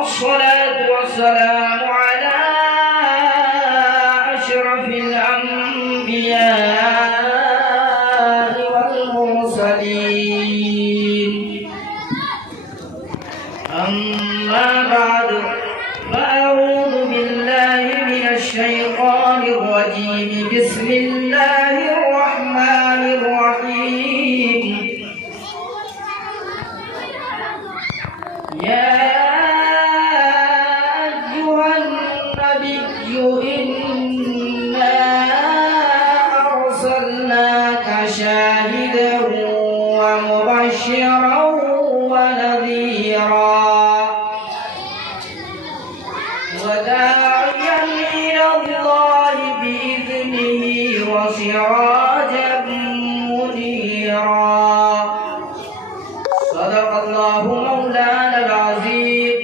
الصلاة والسلام على أشرف الأنبياء والمرسلين أما بعد فأعوذ بالله من الشيطان الرجيم بسم الله الرحمن الرحيم يا أيها النبي إنا أرسلناك شاهدا ومبشرا ونذيرا وداعيا إلى الله بإذنه وسراجا منيرا صدق الله مولانا العظيم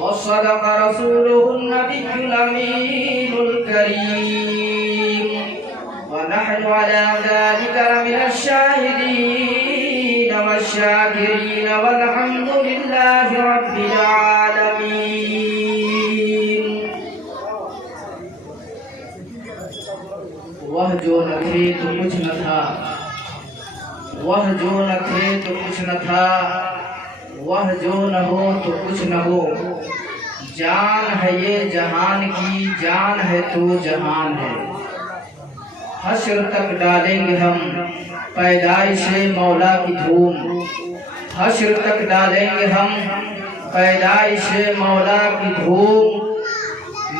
وصدق رسوله النبي الأمين الكريم ونحن على ذلك لمن الشاهدين والشاكرين والحمد لله رب العالمين. وہ جو نہ تھے تو کچھ نہ تھا، وہ جو نہ تھے تو کچھ نہ تھا، وہ جو نہ ہو تو کچھ نہ ہو، جان ہے یہ جہان کی، جان ہے تو جہان ہے، حشر تک ڈالیں گے ہم پیدائش مولا کی دھوم، حشر تک ڈالیں گے ہم پیدائش مولا کی دھوم،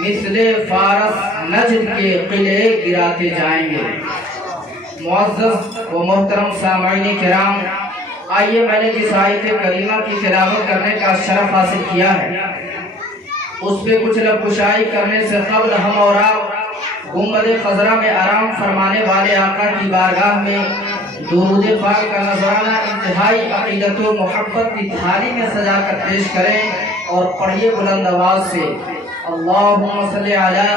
مثل فارس نجد کے قلعے گراتے جائیں گے. معزز و محترم سامعین کرام، آئیے میں نے جس آیت کریمہ کی تلاوت کرنے کا شرف حاصل کیا ہے اس پہ کچھ لبکشائی کرنے سے قبل ہم اور آپ گنبد خضرا میں آرام فرمانے والے آقا کی بارگاہ میں درود پاک کا نذرانہ انتہائی عقیدت و محبت کی تھالی میں سجا کر پیش کریں اور پڑھیے بلند آواز سے اللہم صلی علی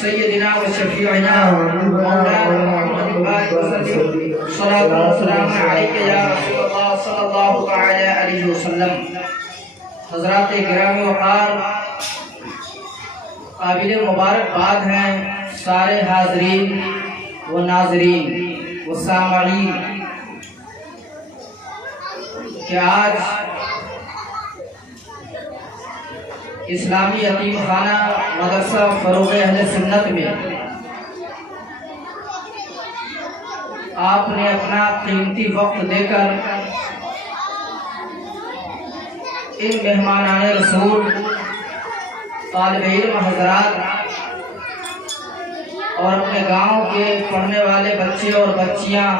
سیدنا و شفیعنا مولانا محمد بارک وسلم صلاۃ و سلام علیک یا رسول اللہ صلی اللہ تعالی علیہ وسلم. حضرات گرامی وقار، قابل مبارکباد ہیں سارے حاضرین و ناظرین و سامعین کہ آج اسلامی یتیم خانہ مدرسہ فروغ اہل سنت میں آپ نے اپنا قیمتی وقت دے کر ان مہمانان رسول، طالب علم حضرات اور اپنے گاؤں کے پڑھنے والے بچے اور بچیاں،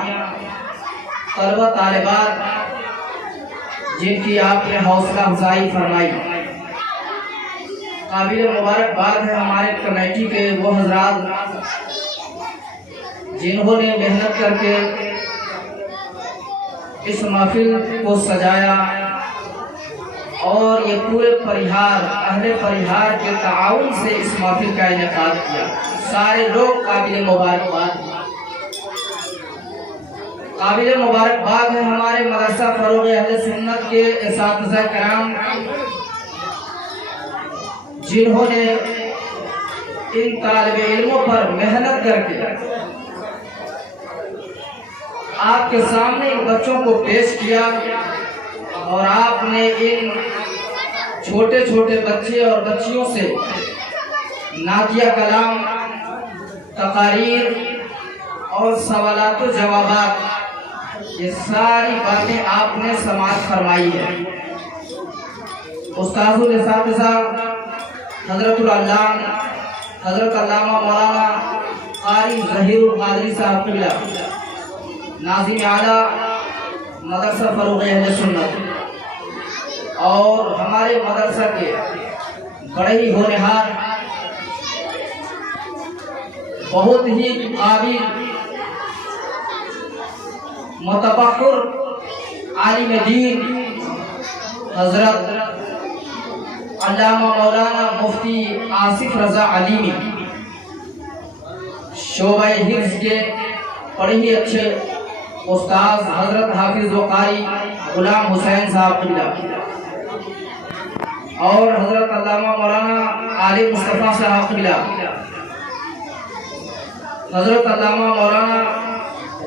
طلبہ طالبات جن کی آپ نے حوصلہ افزائی فرمائی، قابل مبارکباد ہے ہمارے کمیٹی کے وہ حضرات جنہوں نے محنت کر کے اس محفل کو سجایا اور یہ پورے پریہار، اہل پریہار کے تعاون سے اس محفل کا انعقاد کیا. سارے لوگ قابل مبارکباد ہیں. قابل مبارکباد ہے ہمارے مدرسہ فروغ اہل سنت کے اساتذہ کرام جنہوں نے ان طالب علموں پر محنت کر کے آپ کے سامنے ان بچوں کو پیش کیا اور آپ نے ان چھوٹے چھوٹے بچے اور بچیوں سے نعتیہ کلام، تقاریر اور سوالات و جوابات، یہ ساری باتیں آپ نے سماعت فرمائی ہے. استاذ الاساتذہ حضرت العلام حضرت علامہ مولانا قاری ظہیر القادری صاحب قبلہ، ناظم اعلیٰ مدرسہ فروغ اہل سنت، اور ہمارے مدرسہ کے بڑے ہی ہونہار، بہت ہی قابل، متبحر عالم دین حضرت علامہ مولانا مفتی آصف رضا علیمی، شعبہ حفظ کے بڑے ہی اچھے استاذ حضرت حافظ و قاری غلام حسین صاحب قبلہ اور حضرت علامہ مولانا عالم مصطفیٰ صاحب قبلہ، حضرت علامہ مولانا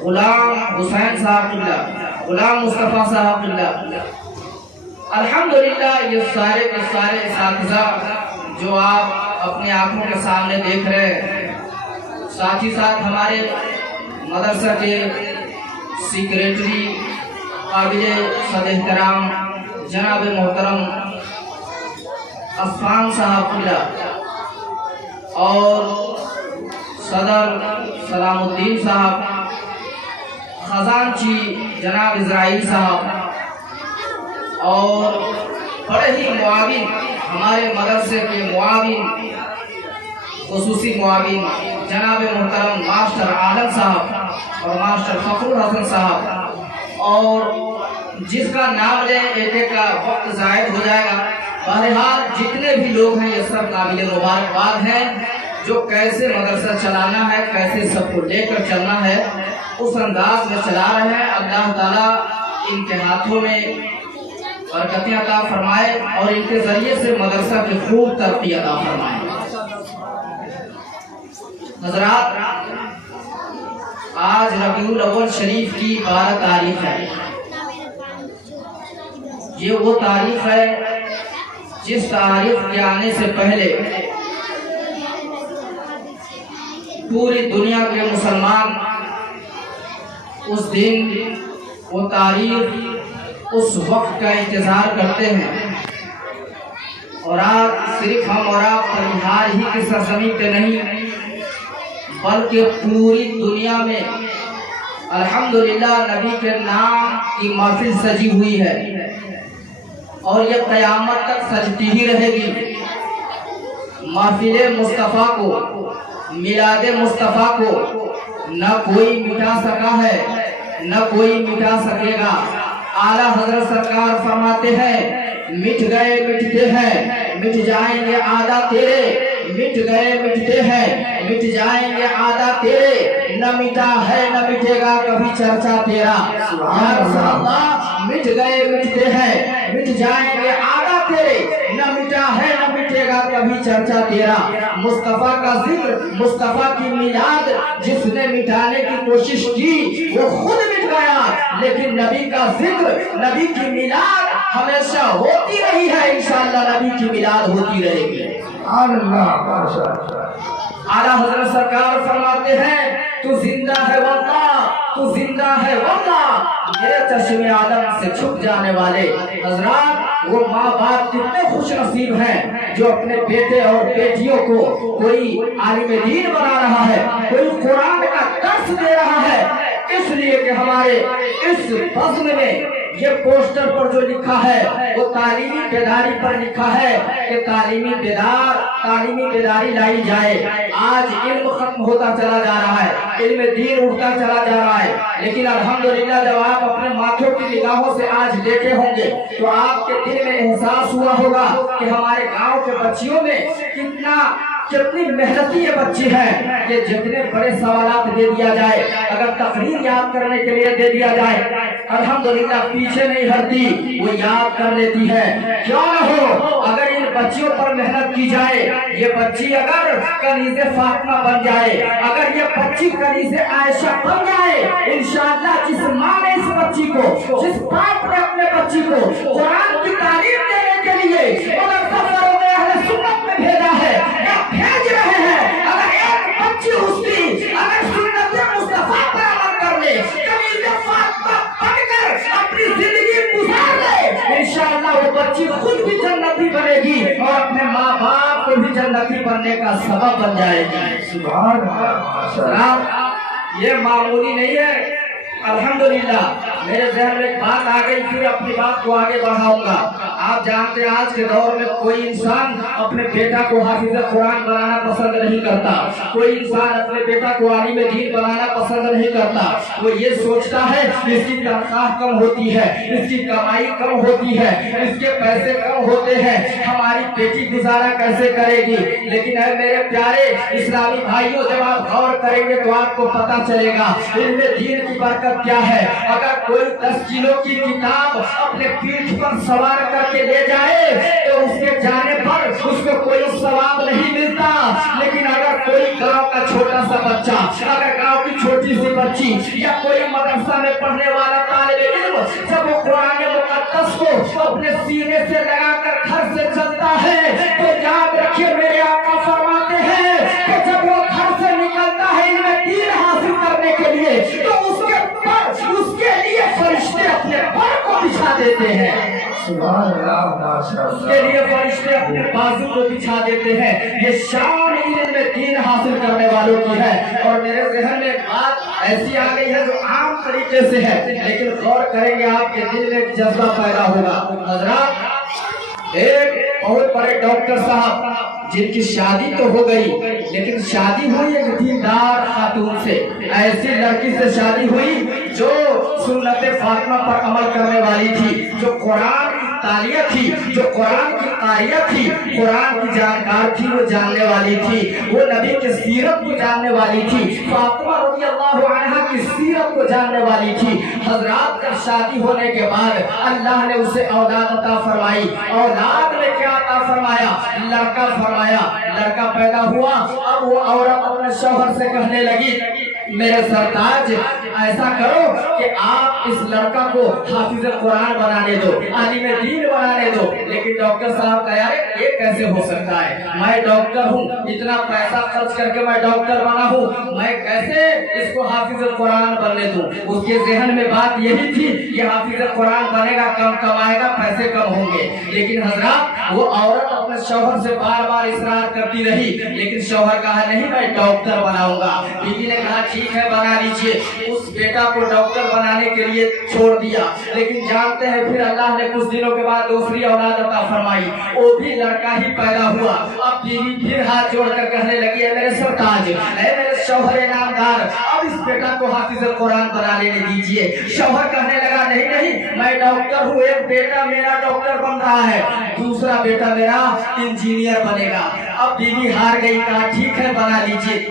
غلام حسین صاحب قبلہ، غلام مصطفیٰ صاحب قبلہ۔ الحمدللہ یہ سارے کے سارے اساتذہ جو آپ اپنی آنکھوں کے سامنے دیکھ رہے ہیں، ساتھ ہی ساتھ ہمارے مدرسہ کے سیکریٹری قابل صد احترام جناب محترم عفان صاحب قبلہ اور صدر سلام الدین صاحب، خزانچی جناب اسرائیل صاحب اور بڑے ہی معاون ہمارے مدرسے کے معاون خصوصی معاون جناب محترم ماسٹر عالم صاحب اور ماسٹر فخر الحسن صاحب، اور جس کا نام لیں ایک ایک کا وقت زائد ہو جائے گا۔ بہرحال جتنے بھی لوگ ہیں یہ سب قابل مبارکباد ہیں جو کیسے مدرسہ چلانا ہے، کیسے سب کو لے کر چلنا ہے اس انداز میں چلا رہے ہیں۔ اللہ تعالیٰ ان کے ہاتھوں میں برکتیں عطا فرمائے اور ان کے ذریعے سے مدرسہ کی خوب ترقی عطا فرمائے۔ حضرات، آج ربیع الاول شریف کی 12 تاریخ ہے۔ یہ وہ تاریخ ہے جس تاریخ کے آنے سے پہلے پوری دنیا کے مسلمان اس دن، وہ تاریخ، اس وقت کا انتظار کرتے ہیں، اور آج صرف ہم اور آپ بہار ہی کی سرزمین پہ نہیں بلکہ پوری دنیا میں الحمدللہ نبی کے نام کی محفل سجی ہوئی ہے اور یہ قیامت تک سجتی ہی رہے گی۔ محفل مصطفیٰ کو، میلاد مصطفیٰ کو نہ کوئی مٹا سکا ہے نہ کوئی مٹا سکے گا۔ اعلیٰ حضرت سرکار فرماتے ہیں مٹ گئے مٹتے ہیں، مٹ جائیں گے عادہ تیرے، مٹ گئے مٹتے ہیں، مٹ جائیں گے عادہ تیرے، نہ مٹا ہے نہ مٹے گا کبھی چرچا تیرا۔ یا رسول اللہ، مٹ گئے مٹتے ہیں، مٹ جائیں گے عادہ تیرے، نہ مٹا ہے نہ مٹے گا کبھی چرچا تیرا۔ مصطفیٰ کا ذکر، مصطفیٰ کی میلاد جس نے مٹانے کی کوشش کی وہ خود مٹ گیا، لیکن نبی کا ذکر، نبی کی میلاد ہمیشہ ہوتی رہی ہے۔ انشاءاللہ نبی کی میلاد ہوتی رہے گی۔ اعلیٰ حضرت سرکار فرماتے ہیں تو زندہ ہے واللہ، تو زندہ ہے واللہ، میرے چشم آدم سے چھپ جانے والے۔ حضرات، وہ ماں باپ کتنے خوش نصیب ہیں جو اپنے بیٹے اور بیٹیوں کو کوئی عالم دین بنا رہا ہے، کوئی قرآن کا درس دے رہا ہے، اس لیے کہ ہمارے اس بزم میں یہ پوسٹر پر جو لکھا ہے وہ تعلیمی بیداری پر لکھا ہے کہ تعلیمی بیداری لائی جائے۔ آج علم ختم ہوتا چلا جا رہا ہے، علم دین اٹھتا چلا جا رہا ہے، لیکن الحمدللہ جب آپ اپنے ماتھوں کی نگاہوں سے آج لیٹے ہوں گے تو آپ کے دل میں احساس ہوا ہوگا کہ ہمارے گاؤں کے بچیوں میں کتنی محنتی یہ بچی ہیں کہ جتنے بڑے سوالات دے دیا جائے، اگر تقریر یاد کرنے کے لیے دے دیا جائے، الحمدللہ پیچھے نہیں ہٹتی، وہ یاد کر لیتی ہے۔ کیوں نہ ہو، اگر ان بچیوں پر محنت کی جائے، یہ بچی اگر کنیز فاطمہ بن جائے، اگر یہ بچی کنیز عائشہ بن جائے، انشاءاللہ جس ماں نے اس بچی کو، جس باپ نے اپنے بچی کو قرآن کی تعلیم دینے کے لیے اہل سنت میں بھیجا ہے یا بھیج رہے ہیں، اگر ایک بچی اسی اگر سنت مصطفیٰ پر عمل کر لے، کنیز فاطمہ بن کر اپنی زندگی گزار لے، انشاءاللہ وہ بچی خود بھی جنتی بنے گی اور اپنے ماں باپ کو بھی جنتی بننے کا سبب بن جائے گی۔ سبحان اللہ۔ یہ معمولی نہیں ہے۔ الحمدللہ میرے ذہن میں ایک بات آ گئی، پھر اپنی بات کو آگے بڑھاؤں گا۔ آپ جانتے ہیں آج کے دور میں کوئی انسان اپنے بیٹا کو حافظ قرآن بنانا پسند نہیں کرتا، کوئی انسان اپنے بیٹا کو عالم دین بنانا پسند نہیں کرتا۔ وہ یہ سوچتا ہے اس کی تنخواہ کم ہوتی ہے، اس کی کمائی کم ہوتی ہے، اس کے پیسے کم ہوتے ہیں، ہماری بیٹی گزارا کیسے کرے گی؟ لیکن اے میرے پیارے اسلامی بھائیوں، جب آپ غور کریں گے تو آپ کو پتہ چلے گا علم دین کی برکت کیا ہے۔ اگر کوئی 10 کلو کی کتاب اپنے پیٹھ پر سوار کر کے لے جائے تو اس کے جانے پر اس کو کوئی ثواب نہیں ملتا، لیکن اگر کوئی گاؤں کا چھوٹا سا بچہ، اگر گاؤں کی چھوٹی سی بچی یا کوئی مدرسہ میں پڑھنے والا طالب علم جب وہ قرآن مقدس کو اپنے سینے سے لگا کر گھر سے چلتا ہے تو یاد رکھیے میرے آقا فرماتے ہیں کہ جب وہ گھر سے نکلتا ہے علم دین حاصل کرنے کے لیے تو اس کے لیے فرشتے اپنے پر کو بچھا دیتے ہیں، سبحان اللہ، اس کے لیے فرشتے اپنے بازو کو بچھا دیتے ہیں۔ یہ شان علم دین حاصل کرنے والوں کی ہے۔ اور میرے ذہن میں ایک بات ایسی آ گئی ہے جو عام طریقے سے ہے، لیکن غور کریں گے آپ کے دل میں ایک جذبہ پیدا ہوگا۔ حضرات، ایک بہت بڑے ڈاکٹر صاحب جن کی شادی تو ہو گئی لیکن شادی ہوئی ایک دیندار خاتون سے، ایسی لڑکی سے شادی ہوئی جو سنت فاطمہ پر عمل کرنے والی تھی، جو قرآن کی تالیہ تھی، جو قرآن کی قاریہ تھی، قرآن کی جانکار تھی، وہ جاننے والی تھی، وہ نبی کی سیرت کو جاننے والی تھی، فاطمہ رضی اللہ عنہا کی سیرت کو جاننے والی تھی۔ حضرات، جب شادی ہونے کے بعد اللہ نے اسے اولاد عطا فرمائی۔ اولاد میں کیا عطا فرمایا؟ لڑکا فرمایا۔ لڑکا پیدا ہوا، اب وہ عورت اپنے شوہر سے کہنے لگی میرے سرتاج ایسا کرو کہ آپ اس لڑکا کو حافظ قرآن بنانے دو، عالم دین بنانے دو۔ لیکن ڈاکٹر صاحب کہا یار یہ کیسے ہو سکتا ہے، میں ڈاکٹر ہوں، اتنا پیسہ خرچ کر کے میں ڈاکٹر بنا ہوں، میں کیسے اس کو حافظ قرآن بننے دوں؟ اس کے ذہن میں بات یہی تھی کہ حافظ قرآن بنے گا، کم کمائے گا، پیسے کم ہوں گے۔ لیکن حضرات، وہ عورت اپنے شوہر سے بار بار اصرار کرتی رہی، لیکن شوہر کہا نہیں میں ڈاکٹر بناؤں گا۔ بیوی نے کہا ٹھیک ہے بنا لیجئے۔ اس بیٹا کو ڈاکٹر بنانے کے لیے چھوڑ دیا، لیکن جانتے ہیں پھر اللہ نے کچھ دنوں کے بعد دوسری اولاد عطا فرمائی، وہ بھی لڑکا ہی پیدا ہوا۔ اب بیوی پھر ہاتھ جوڑ کر کہنے لگی اے میرے سرتاج، اے میرے شوہر انعامدار، اب اس بیٹا کو حافظ قرآن بنا لینے دیجئے۔ شوہر کہنے لگا نہیں نہیں، میں ڈاکٹر ہوں، ایک بیٹا میرا ڈاکٹر بن رہا ہے، دوسرا بیٹا میرا انجینئر بنے گا۔ اب بیوی ہار گئی، کہا ٹھیک ہے بنا لیجئے۔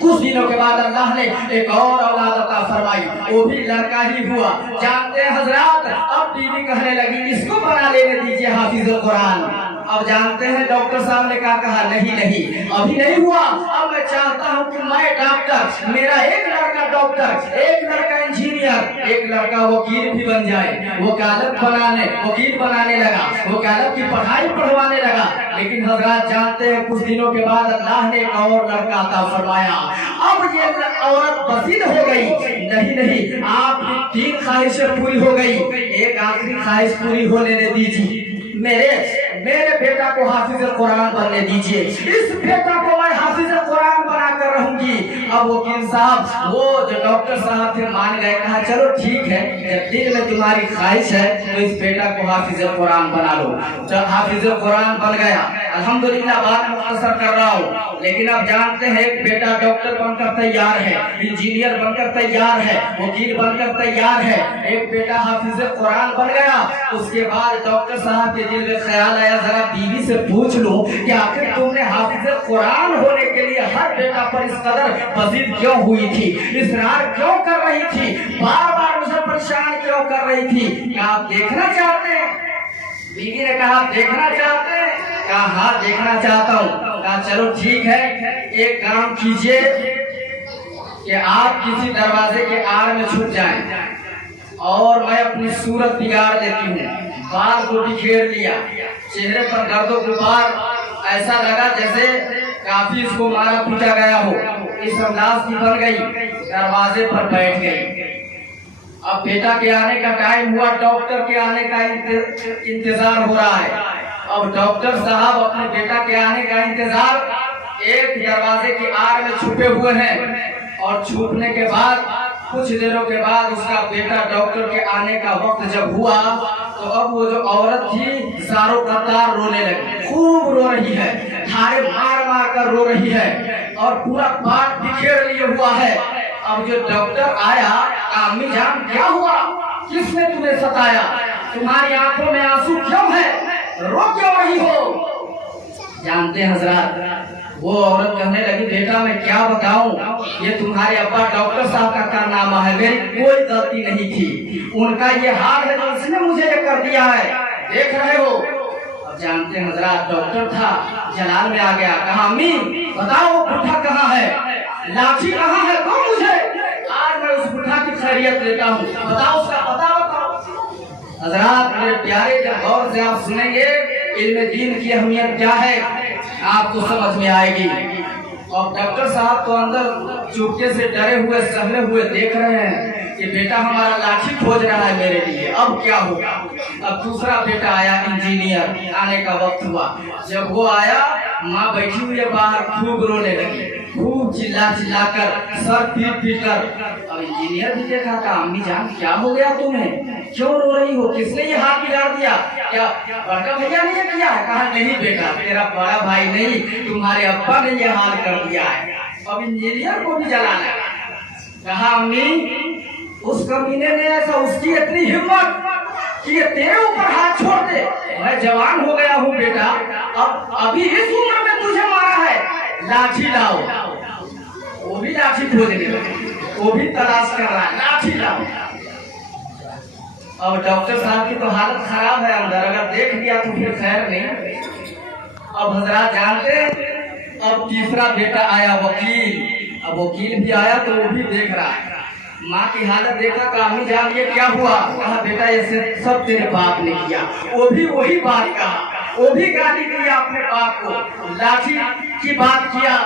کچھ دنوں کے بعد اللہ نے ایک اور اولاد عطا فرمائی، وہ بھی لڑکا ہی ہوا۔ جانتے ہیں حضرات، اب بیوی کہنے لگی اس کو بنا لینے دیجئے حافظ قرآن۔ اب جانتے ہیں ڈاکٹر صاحب نے کہا نہیں نہیں ابھی نہیں ہوا، اب میں چاہتا ہوں کہ میں ڈاکٹر، میرا ایک لڑکا ڈاکٹر، ایک لڑکا انجینئر، ایک لڑکا وکیل بھی بن جائے۔ وکیل بنانے لگا، وکالت کی پڑھائی پڑھوانے لگا۔ لیکن حضرات جانتے ہیں کچھ دنوں کے بعد اللہ نے ایک اور لڑکا عطا فرمایا۔ اب یہ عورت بسیط ہو گئی، نہیں آپ کی 3 خواہشیں پوری ہو گئی، ایک آخری خواہش پوری ہونے دیجیے، میرے بیٹا کو حافظ قرآن بننے دیجئے، اس بیٹا کو میں حافظ قرآن بنا کر رہوں گی۔ اب وکیل صاحب، وہ جو ڈاکٹر صاحب تھے، مان گئے، کہا چلو ٹھیک ہے، جب دل میں تمہاری خواہش ہے تو اس بیٹا کو حافظ قرآن بنا لو۔ جب حافظ قرآن بن گیا، الحمدللہ بات مختصر کر رہا ہوں، لیکن اب جانتے ہیں ایک بیٹا ڈاکٹر بن کر تیار ہے، انجینئر بن کر تیار ہے، وکیل بن کر تیار ہے، ایک بیٹا حافظ قرآن بن گیا۔ اس کے بعد ڈاکٹر صاحب کے دل میں خیال آیا ذرا بیوی سے پوچھ لوں کہ آخر تم نے حافظ قرآن ہونے کے لیے ہر بیٹا پر اس قدر بزید کیوں ہوئی تھی، اصرار کیوں کر رہی تھی، بار بار مجھے پریشان کیوں کر رہی تھی؟ کیا آپ دیکھنا چاہتے ہیں؟ بیوی نے کہا آپ دیکھنا چاہتے ہیں؟ کہا ہاں دیکھنا چاہتا ہوں۔ کہا چلو ٹھیک ہے، ایک کام کیجئے کہ آپ کسی دروازے کے آڑ میں چھپ جائیں اور میں اپنی صورت بگاڑ دیتی ہوں۔ بال کو بکھیر لیا، چہرے پر درد و غبار، ایسا لگا جیسے کافی اس کو مارا پیٹا گیا ہو، اس انداز کی بن گئی، دروازے پر بیٹھ گئی۔ اب بیٹا کے آنے کا ٹائم ہوا، ڈاکٹر کے آنے کا انتظار ہو رہا ہے۔ اب ڈاکٹر صاحب اپنے بیٹا کے آنے کا انتظار ایک دروازے کی آڑ میں چھپے ہوئے ہیں، اور چھپنے کے بعد کچھ دنوں کے بعد اس کا بیٹا ڈاکٹر کے آنے کا وقت جب ہوا تو اب وہ جو عورت تھی زاروں قطار رونے لگی، خوب رو رہی ہے، دھارے مار مار کر رو رہی ہے اور پورا پاٹ بکھیر لیے ہوا ہے۔ اب جو ڈاکٹر آیا، امی جان کیا ہوا، کس نے تمہیں ستایا، تمہاری آنکھوں میں آنسو کیوں ہے، رو کیوں رہی ہو؟ جانتے ہیں حضرات، وہ عورت کہنے لگی بیٹا میں کیا بتاؤں، یہ تمہارے ابا ڈاکٹر صاحب کا کارنامہ ہے، میری کوئی غلطی نہیں تھی، ان کا یہ حال ہے جو اس نے مجھے یہ کر دیا ہے، دیکھ رہے ہو۔ اب جانتے ہیں حضرات، ڈاکٹر تھا، جلال میں آ گیا، کہا امی بتاؤ وہ بڈھا کہاں ہے، لاٹھی کہاں ہے، دو مجھے، آج میں اس بڈھا کی خیریت لیتا ہوں، بتاؤ اس کا پتہ بتاؤ۔ حضرات میرے پیارے، جب غور سے آپ سنیں گے علم دین کی اہمیت کیا ہے آپ کو سمجھ میں آئے گی۔ اور ڈاکٹر صاحب تو اندر چپکے سے ڈرے ہوئے سہلے ہوئے دیکھ رہے ہیں کہ بیٹا ہمارا لاٹھی کھوج رہا ہے میرے لیے، اب کیا ہوگا۔ اب دوسرا بیٹا آیا انجینئر، آنے کا وقت ہوا، جب وہ آیا ماں بیٹھی ہوئی باہر خوب رونے لگی، خوب چلا چلا کر، سر پیٹ پیٹ کر۔ اب انجینئر بھی دیکھا تھا، امی جان کیا ہو گیا تمہیں، کیوں رو رہی ہو، کس نے یہ ہاتھ بگاڑ دیا، کیا بڑکا بھیا نے یہ کیا ہے؟ کہا نہیں بیٹا، تیرا بڑا بھائی نہیں، تمہارے ابا نے یہ حال کر دیا ہے۔ اب انجینئر کو بھی جلانا، کہا امی اس کمینے نے ایسا، اس کی اتنی ہمت کہ یہ تیرے اوپر ہاتھ چھوڑ دے، میں جوان ہو گیا ہوں بیٹا، اب ابھی اس عمر میں تجھے مارا ہے، لاٹھی لاؤ۔ وہ بھی لاٹھی کھوجنے لگے، وہ بھی تلاش کر رہا ہے، لاٹھی لاؤ۔ اب ڈاکٹر صاحب کی تو حالت خراب ہے اندر، اگر دیکھ لیا تو پھر خیر نہیں۔ اب حضرات جانتے ہیں، اب تیسرا بیٹا آیا وکیل، اب وکیل بھی آیا تو وہ بھی دیکھ رہا ہے، ماں کی حالت دیکھا کہ امی جان یہ کیا ہوا، کہا بیٹا یہ سب تیرے باپ نے کیا، وہ بھی وہی بات کہا، وہ بھی گالی دی اپنے باپ کو، لاٹھی کی بات کیا۔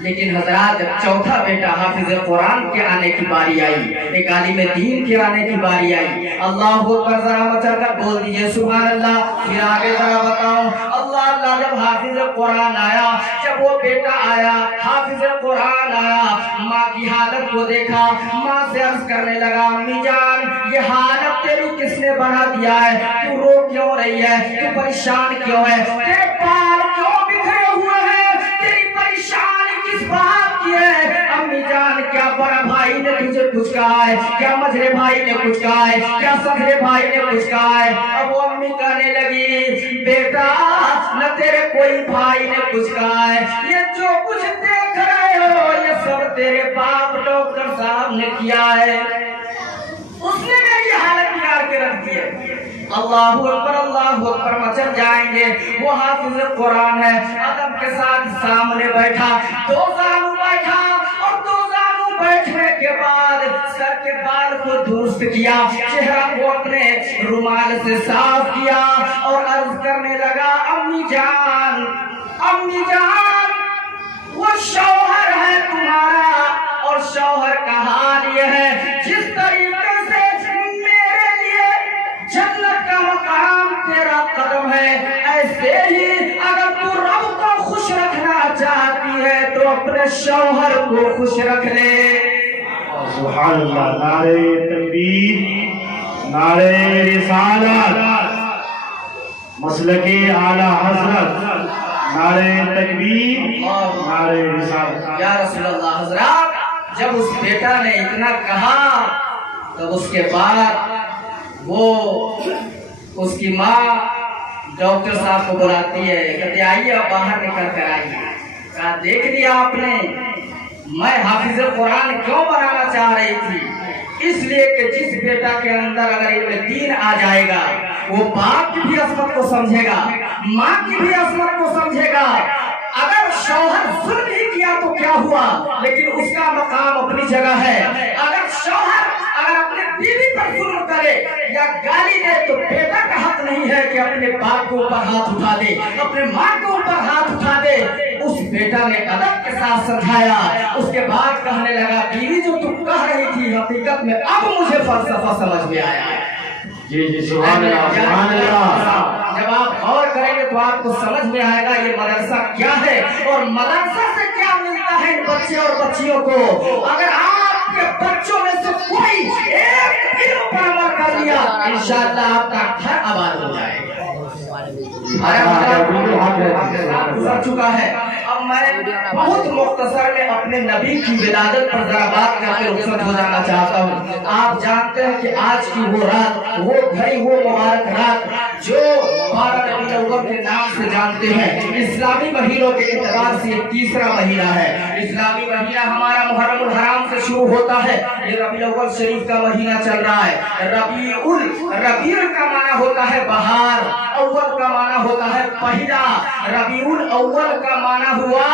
لیکن حضرات جب چوتھا بیٹا حافظ قرآن کے آنے کی باری آئی، ایک عالم دین کے آنے کی باری آئی، اللہ اکبر ذرا مچل کر بول دیجئے سبحان اللہ، پھر آگے ذرا بتاؤں اللہ اللہ۔ جب حافظ قرآن آیا، جب وہ بیٹا آیا حافظ قرآن آیا، ماں کی حالت کو دیکھا، ماں سے عرض کرنے لگا امی جان یہ حالت تیری کس نے بنا دیا ہے، تو رو کیوں رہی ہے، تو پریشان کیوں ہے، تیرے بال کیوں بکھرے ہوئے ہیں، تیری پریشان کس بات کی ہے؟ امی جان کیا بڑا بھائی نے تجھے کچھ کہا ہے، کیا مجھے بھائی نے کچھ کہا ہے، کیا سگرے بھائی نے کچھ کہا ہے؟ اب وہ امی کہنے لگی بیٹا نہ تیرے کوئی بھائی نے کچھ کہا ہے، یہ جو کچھ دیکھ رہے ہو یہ سب تیرے باپ ڈاکٹر صاحب نے کیا ہے، اس نے میری حالت بگاڑ کے رکھ دی ہے۔ اللہ اکبر مچل جائیں گے۔ وہ حافظ قرآن ہے، ادب کے ساتھ سامنے بیٹھا، دو زانو بیٹھا اور دو زانو بیٹھنے کے بعد سر کے بال کو درست کیا، چہرہ کو اپنے رومال سے صاف کیا اور عرض کرنے لگا امی جان وہ شوہر ہے تمہارا، اور شوہر کا حال یہ ہے جس طریقے سے میرے لیے جنت کا مقام تیرا قدم ہے، ایسے ہی اگر تو رب کو خوش رکھنا چاہتی ہے تو اپنے شوہر کو خوش رکھ لے۔ سبحان اللہ، نعرہ تکبیر، نعرہ رسالت، مسلک اعلی حضرت، نعرہ تکبیر، نعرہ رسالت۔ یا رسول اللہ، حضرات جب اس بیٹا نے اتنا کہا تب اس کے بعد وہ اس کی ماں ڈاکٹر صاحب کو بلاتی ہے، کہتے آئیے آپ باہر نکل کر آئیے۔ کہا دیکھ لیا آپ نے میں حافظ قرآن کیوں بنانا چاہ رہی تھی، اس لیے کہ جس بیٹا کے اندر اگر علم دین آ جائے گا وہ باپ کی بھی عصمت کو سمجھے گا، ماں کی بھی عصمت کو سمجھے گا۔ اگر شوہر ظلم ہی کیا تو کیا ہوا، لیکن اس کا مقام اپنی جگہ ہے۔ اگر شوہر اپنے بیوی پر ظلم کرے یا گالی دے تو بیٹا کا حق نہیں ہے کہ اپنے باپ کو اوپر ہاتھ اٹھا دے، اپنے ماں کو اوپر ہاتھ اٹھا دے۔ اس بیٹا نے ادب کے ساتھ سمجھایا، اس کے بعد کہنے لگا بیوی جو تم کہہ رہی تھی حقیقت میں اب مجھے فلسفہ سمجھ میں آیا ہے۔ جی سبحان اللہ، سبحان اللہ۔ جب آپ غور کریں گے تو آپ کو سمجھ میں آئے گا یہ مدرسہ کیا ہے اور مدرسہ سے کیا ملتا ہے بچے اور بچیوں کو۔ اگر آپ کے بچوں میں سے کوئی ایک علم پر عمل کر دیا انشاءاللہ آپ کا گھر آباد ہو جائے گا۔ گزر چکا ہے، اب میں بہت مختصر میں اپنے نبی کی ولادت پر ذرا بات کر کے رخصت ہو جانا چاہتا ہوں۔ آپ جانتے ہیں کہ آج کی وہ رات، وہ گھڑی، وہ مبارک رات جو 12 ربیع الاول کے نام سے جانتے ہیں، اسلامی مہینوں کے اعتبار سے یہ تیسرا مہینہ ہے۔ اسلامی مہینہ ہمارا محرم الحرام سے شروع ہوتا ہے، یہ ربیع الاول شریف کا مہینہ چل رہا ہے۔ ربیع کا معنی ہوتا ہے بہار، اول کا معنی ہوتا ہے پہلا، ربیع الاول کا معنی ہوا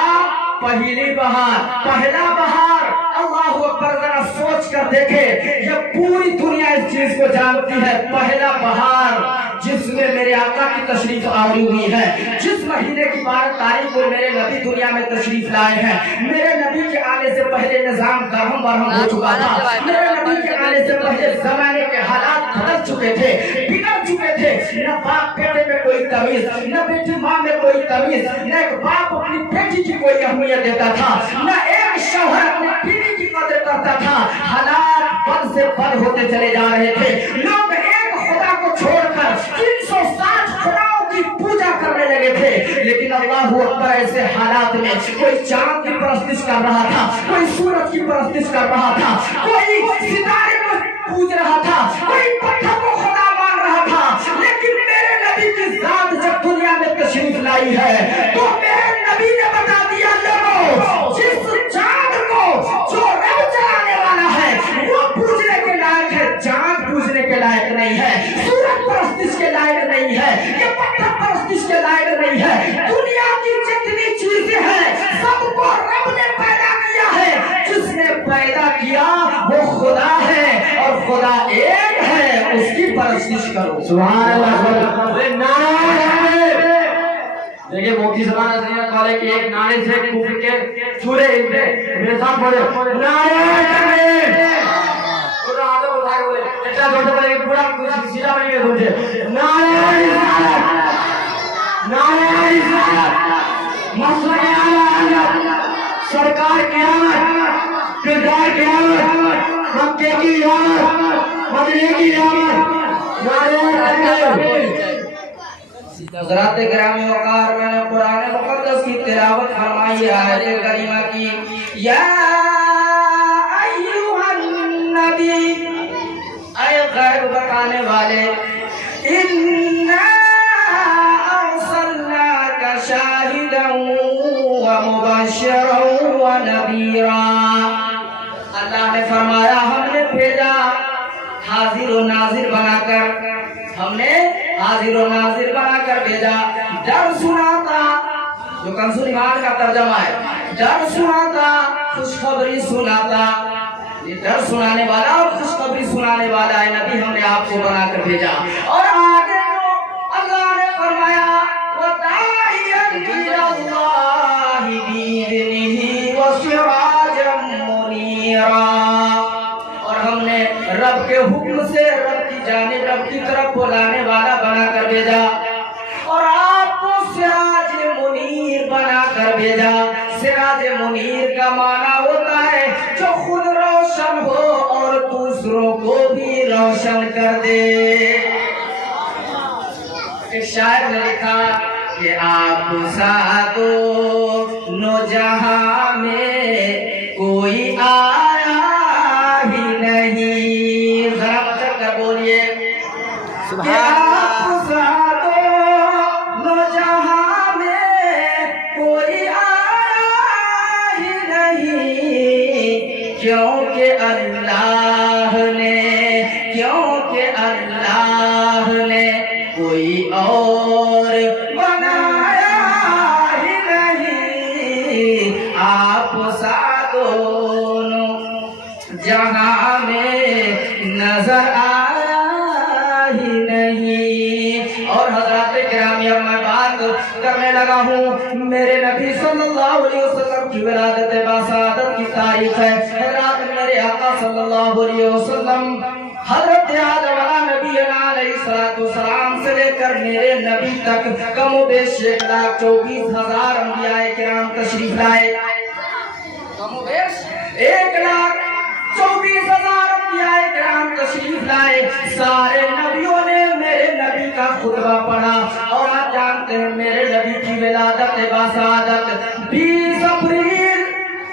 پہلی بہار، پہلا بہار۔ اللہ اکبر، ذرا سوچ کر دیکھے، یہ پوری دنیا اس چیز کو جانتی ہے، پہلا بہار جس میں میرے آقا کی تشریف آوری ہوئی ہے، جس مہینے کی 12 تاریخ کو میرے نبی دنیا میں تشریف لائے ہیں۔ میرے نبی کے آنے سے پہلے نظام درہم برہم ہو چکا تھا، میرے نبی کے آنے سے پہلے زمانے کے حالات بدل چکے تھے، بگڑ چکے تھے۔ نہ باپ بیٹے میں کوئی تمیز، نہ بیٹی ماں میں کوئی تمیز، نہ ایک باپ اپنی بیٹی کی کوئی اہمیت دیتا تھا، نہ ایک شوہر اپنی بیوی کی قدر کرتا تھا۔ حالات بد سے بد ہوتے چلے جا رہے تھے، لوگ ایک خدا کو چھوڑ کر 360 خداؤں کی پوجا کرنے لگے تھے۔ لیکن اللہ اکبر، ایسے حالات میں کوئی چاند کی پرستش کر رہا تھا، کوئی سورج کی پرستش کر رہا تھا، کوئی ستارے کو پوج رہا تھا، کوئی پتھر کو خدا مان رہا تھا۔ لیکن میرے نبی کی ذات جب دنیا میں تشریف لائی ہے تو میرے نبی نے بتا دیا، لوگوں، جس چاند کو جو رب چلانے والا ہے وہ پوجنے کے لائق ہے، چاند پوجنے کے لائق نہیں ہے، سورج پرستش کے لائق نہیں ہے، یہ پتھر پرستش کے لائق نہیں ہے۔ دنیا کی جتنی چیزیں ہیں سب کو رب نے پیدا کیا ہے، جس نے پیدا کیا وہ خدا ہے اور خدا ایک ہے، اس کی پرستش کرو۔ سبحان اللہ۔ دیکھیں موتی زبان نصیحت والے کے ایک نعرے سے کفر کے چورے انتے میرے ساتھ پڑھے نعرہ تکبیر۔ پورا آدم اٹھائے ہوئے ایسا چھوٹے بڑے کہ پورا کچھ سیدھا بنی گئے سمجھے نعرہ رسالت، نعرہ رسالت، مسلک اعلیٰ، سرکار قیامت، کردار قیامت، مکے کی قیامت، مدینے کی قیامت، نعرہ تکبیر۔ حضرات گرامی وقار، میں نے قرآن مقدس کی تلاوت فرمائی آیت کریمہ کی، یا ایوہ النبی، اے غیب بتانے والے، اِنَّا أَرْسَلْنَاكَ شَاهِدًا وَمُبَشِّرًا وَنَذِيرًا۔ اللہ نے فرمایا ہم نے بھیجا حاضر و ناظر بنا کر، ہم نے حاضر و ناظر بنا کر بھیجا، ڈر سناتا، جو کنز ایمان کا ترجمہ ہے، ڈر سناتا، خوشخبری سناتا، یہ ڈر سنانے والا اور خوشخبری سنانے والا ہے نبی، ہم نے آپ کو بنا کر بھیجا۔ اور آگے جو اللہ نے فرمایا وَدَاعِيًا إِلَى اللَّهِ بِإِذْنِهِ وَسِرَاجًا مُنِيرًا، اور ہم نے رب کے حکم سے رب کی جانب، رب کی طرف بلانے والا بنا کر بھیجا، اور آپ کو سراج منیر بنا کر بھیجا۔ سراج منیر کا معنی ہوتا ہے جو خود روشن ہو اور دوسروں کو بھی روشن کر دے۔ ایک شاعر نے لکھا کہ آپ ساتو نو جہاں میں کوئی آیا ہی نہیں، ذرا مطلب کر بولیے کہ آپ ساتو نو جہاں میں کوئی آیا ہی نہیں، کیونکہ اللہ نے کوئی اور بنایا ہی نہیں، آپ سا دونوں جہاں میں نظر آیا ہی نہیں۔ اور حضرات گرامی، اب میں بات کرنے لگا ہوں، میرے نبی صلی اللہ علیہ وسلم کی ولادت باسعادت کی تاریخ ہے۔ رات میرے آقا صلی اللہ علیہ وسلم حضرت آدم علیہ السلام سے لے کر میرے نبی تک کم و بیش 1,24,000 انبیاء کرام تشریف لائے، کم و بیش 1,24,000 20,000 انبیاء کرام تشریف لائے، سارے نبیوں نے میرے نبی کا خطبہ پڑھا، اور آپ جانتے ہیں میرے نبی کی ولادت باسعادت 20 اپریل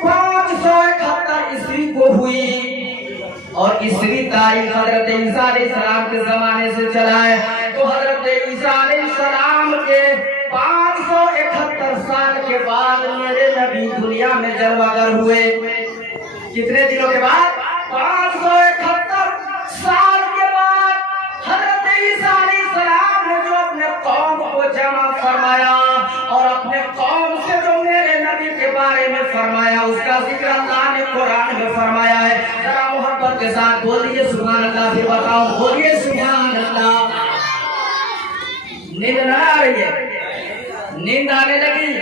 571 عیسوی کو ہوئی، اور عیسوی تاریخ حضرت عیسیٰ علیہ السلام کے زمانے سے چلا ہے، تو حضرت عیسیٰ علیہ السلام کے 571 سال کے بعد میرے نبی دنیا میں جلوہ گر ہوئے۔ کتنے دنوں کے بعد؟ 571 سال کے بعد حضرت عیسیٰ علیہ السلام نے جو اپنے قوم کو جمع فرمایا، اور اپنے قوم سے جو میرے نبی کے بارے میں فرمایا، اس کا ذکر اللہ نے قرآن میں فرمایا ہے۔ ذرا محبت کے ساتھ بولیے سبحان اللہ، پھر بتاؤ، بولیے سبحان اللہ۔ نیند نہ آ رہی ہے؟ نیند آنے لگی؟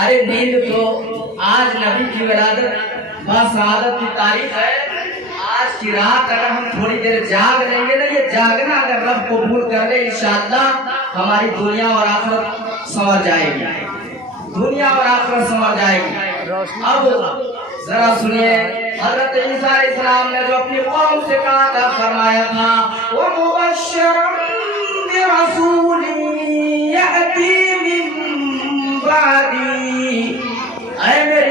ارے نیند تو آج نبی کی ولادت باسعادت کی تاریخ ہے، آج کی رات اگر ہم تھوڑی دیر جاگ لیں گے نا، یہ جاگنا اگر رب قبول کر لے انشاءاللہ ہماری دنیا اور آخرت سنور جائے گی، دنیا اور آخرت سنور جائے گی۔ اب ذرا سنیے، حضرت عیسیٰ علیہ السلام نے جو اپنی قوم سے کہا تھا، فرمایا تھا وَمُبَشِّرًا بِرَسُولٍ يَأْتِي مِن بَعْدِي، اے میرے